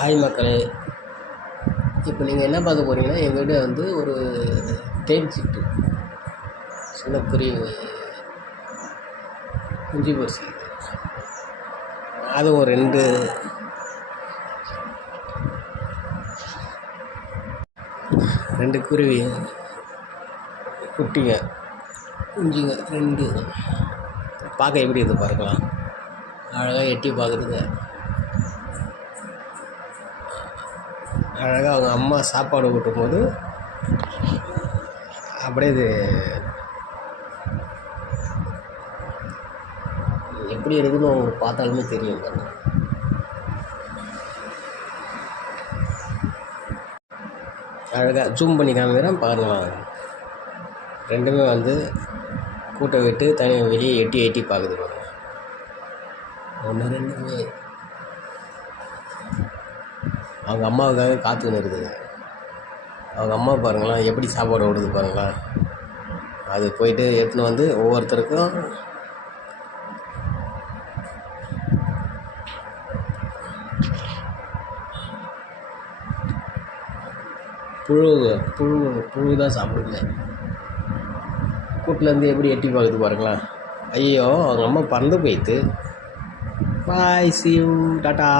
Hi மக்களே, இப்போ நீங்கள் என்ன பார்க்க போகிறீங்கன்னா, எங்கள்கிட்ட வந்து ஒரு தேன் சிட்டு சின்ன குருவி குஞ்சு பொரிச்சு அது ஒரு ரெண்டு குருவி குட்டிங்க குஞ்சுங்க ரெண்டு பார்க்க எப்படி இது பார்க்கலாம், அழகாக எட்டி பார்க்குதுங்க. அழகாக அவங்க அம்மா சாப்பாடு ஊட்டும்போது அப்படியே இது எப்படி இருக்குதுன்னு அவங்களுக்கு பார்த்தாலுமே தெரியும். அழகாக ஜூம் பண்ணி காமிக்கிறேன் பாருங்களேன். ரெண்டுமே வந்து கூட்டை விட்டு தனியாக வெளியே எட்டி எட்டி பார்க்குது பாருங்க. ஒன்று ரெண்டுமே அவங்க அம்மாவுக்காக காத்துன்னு இருக்குது. அவங்க அம்மா பாருங்களேன் எப்படி சாப்பாடு ஓடுது பாருங்களேன். அது போயிட்டு எடுத்துன்னு வந்து ஒவ்வொருத்தருக்கும் புழு தான் சாப்பிடுங்க. கூட்டிலேருந்து எப்படி எட்டி பார்க்குது பாருங்களேன். ஐயோ அவங்க அம்மா பறந்து போயிட்டு. பாய், see you, டாட்டா.